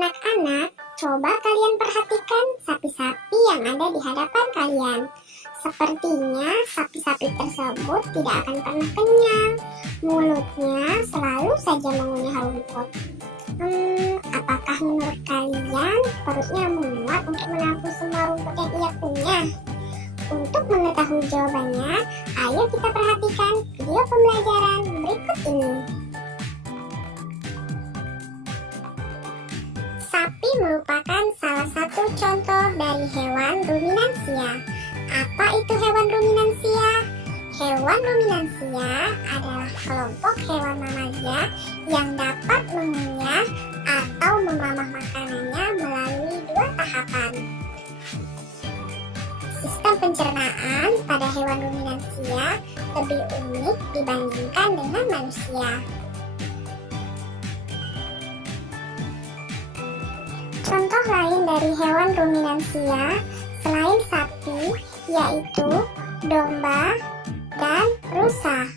Anak-anak, coba kalian perhatikan sapi-sapi yang ada di hadapan kalian. Sepertinya sapi-sapi tersebut tidak akan pernah kenyang. Mulutnya selalu saja mengunyah rumput. Apakah menurut kalian perutnya muat untuk menampung semua rumput yang ia kunyah? Untuk mengetahui jawabannya, ayo kita perhatikan video pembelajaran berikut ini. Sapi merupakan salah satu contoh dari hewan ruminansia. Apa itu hewan ruminansia? Hewan ruminansia adalah kelompok hewan mamalia yang dapat mengunyah atau memamah makanannya melalui dua tahapan. Sistem pencernaan pada hewan ruminansia lebih unik dibandingkan dengan manusia. Contoh lain dari hewan ruminansia selain sapi yaitu domba dan rusa.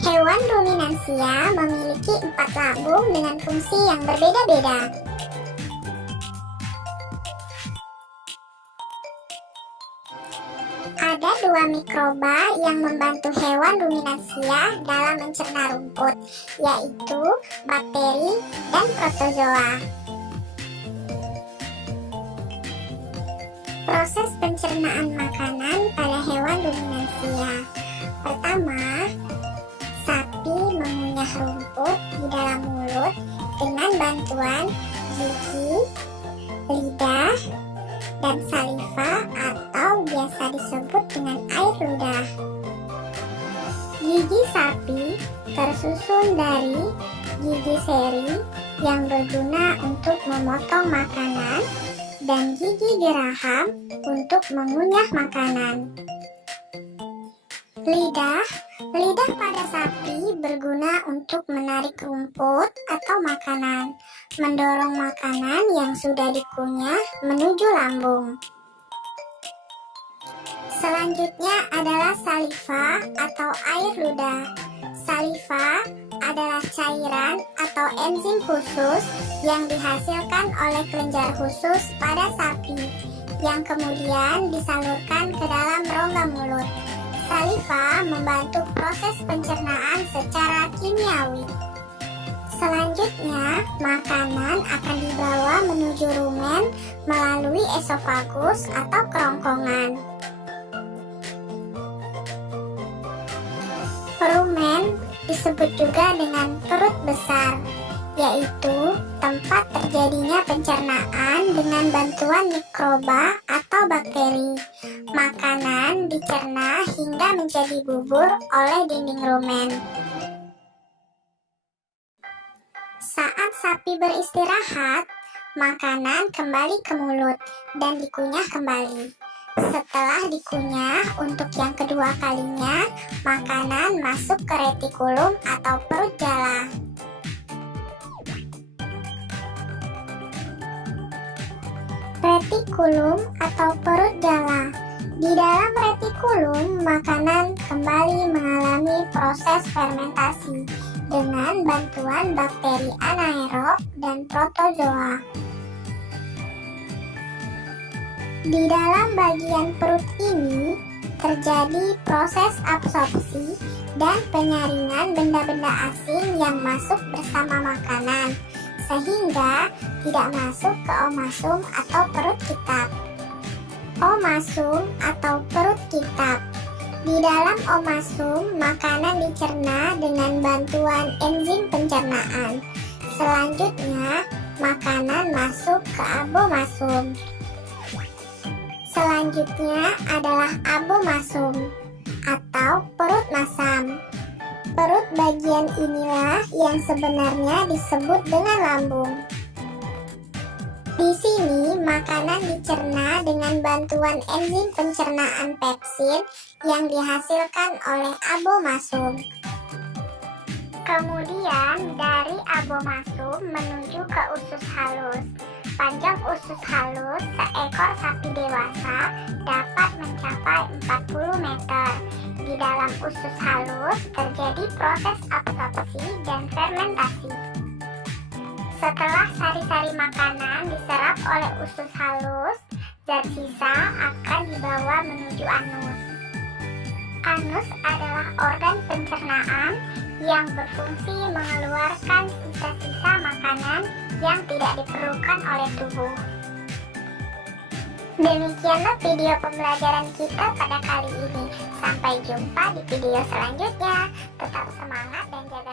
Hewan ruminansia memiliki 4 lambung dengan fungsi yang berbeda-beda. Ada 2 mikroba yang membantu hewan ruminansia dalam mencerna rumput, yaitu bakteri dan protozoa. Proses pencernaan makanan pada hewan ruminansia. Pertama, sapi mengunyah rumput di dalam mulut dengan bantuan gigi, lidah, dan saliva atau biasa disebut dengan air ludah. Gigi sapi tersusun dari gigi seri yang berguna untuk memotong makanan dan gigi geraham untuk mengunyah makanan. Lidah pada sapi berguna untuk menarik rumput atau makanan, mendorong makanan yang sudah dikunyah menuju lambung. Selanjutnya adalah saliva atau air ludah. Saliva adalah cairan atau enzim khusus yang dihasilkan oleh kelenjar khusus pada sapi, yang kemudian disalurkan ke dalam rongga mulut. Saliva membantu proses pencernaan secara kimiawi. Selanjutnya, makanan akan dibawa menuju rumen melalui esofagus atau kerongkongan. Rumen disebut juga dengan perut besar, yaitu tempat terjadinya pencernaan dengan bantuan mikroba atau bakteri. Makanan dicerna hingga menjadi bubur oleh dinding rumen. Saat sapi beristirahat, makanan kembali ke mulut dan dikunyah kembali. Setelah dikunyah untuk yang kedua kalinya, makanan masuk ke retikulum atau perut jala. Retikulum atau perut jala. Di dalam retikulum, makanan kembali mengalami proses fermentasi dengan bantuan bakteri anaerob dan protozoa. Di dalam bagian perut ini terjadi proses absorpsi dan penyaringan benda-benda asing yang masuk bersama makanan, sehingga tidak masuk ke omasum atau perut kitab. Omasum atau perut kitab. Di dalam omasum, makanan dicerna dengan bantuan enzim pencernaan. Selanjutnya, makanan masuk ke abomasum. Selanjutnya adalah abomasum atau perut masam. Perut bagian inilah yang sebenarnya disebut dengan lambung. Di sini makanan dicerna dengan bantuan enzim pencernaan pepsin yang dihasilkan oleh abomasum. Kemudian dari abomasum menuju ke usus halus. Panjang usus halus seekor sapi dewasa dapat mencapai 40 meter. Di dalam usus halus terjadi proses absorpsi dan fermentasi. Setelah sari-sari makanan diserap oleh usus halus, zat sisa akan dibawa menuju anus. Anus adalah organ pencernaan yang berfungsi mengeluarkan sisa-sisa makanan yang tidak diperlukan oleh tubuh. Demikianlah video pembelajaran kita pada kali ini. Sampai jumpa di video selanjutnya. Tetap semangat dan jaga